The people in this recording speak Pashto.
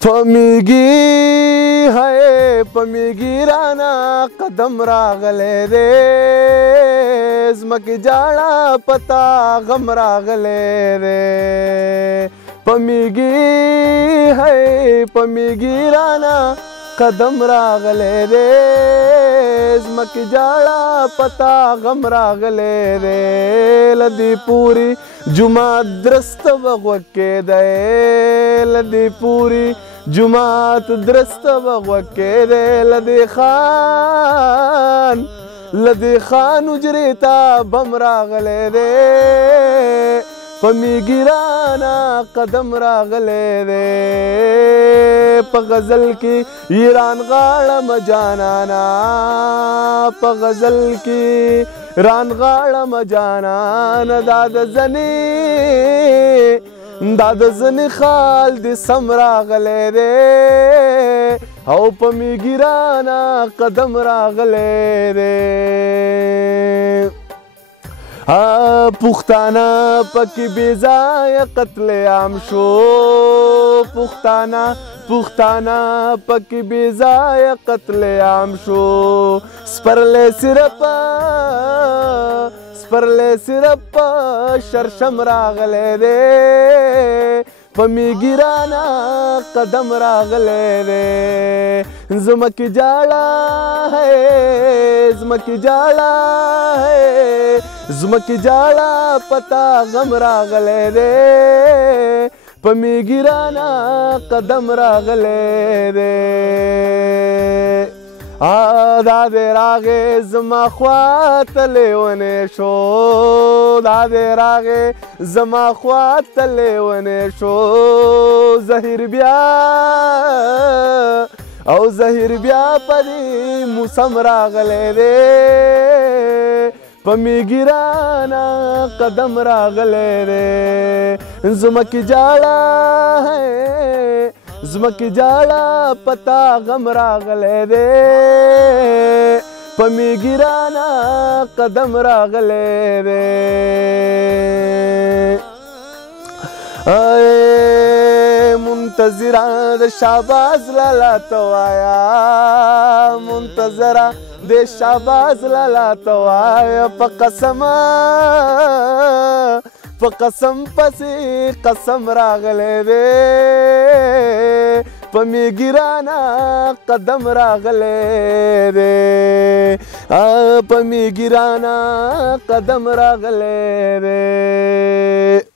پمیگی ہے پمیگی رانا قدم راغلے دے زمکی جاڑا پتا غم راغلے دے پمیگی ہے پمیگی رانا قدم راغلے دے زمکی جاڑا پتا غم راغلے دے لدی پوری جمعہ درست بغوکے دے لدی پوری جماعت درست بغوکے دے لدی خان اجریتا بم راغلے دے پمیگی رانا قدم راغلے دے پا غزل کی ایران غاڑم جانانا پا غزل کی ران غاڑم جانانا داد زنی خال دی سم راغلے دے او پمیگی رانا قدم راغلے دے پختانہ پکی بیزای قتل عام شو پختانہ پکی بیزای قتل عام شو سپرلے سرپ شرشم راغلے دے پمیگی رانا قدم راغلے دے زمکی جاڑا ہے زمکی جاڑا پتا غم راغلے دے پمیگی رانا قدم راغلے دے دادے راغے زما خوات لیونے شو دادے راغے زما خوات لیونے شو زہر بیا پری موسم راغلے دے پمیگی رانا قدم راغلے دے زمکی جاڑا ہے زمکی جاڑا پتا غم راغلے دے پمیگی رانا قدم راغلے دے منتظرہ د شہباز لالا توایا منتظرہ د شہباز لالا توایا پا قسم پسی قسم راغلے دے پمیگی رانا قدم راغلے دے پمیگی رانا قدم راغلے دے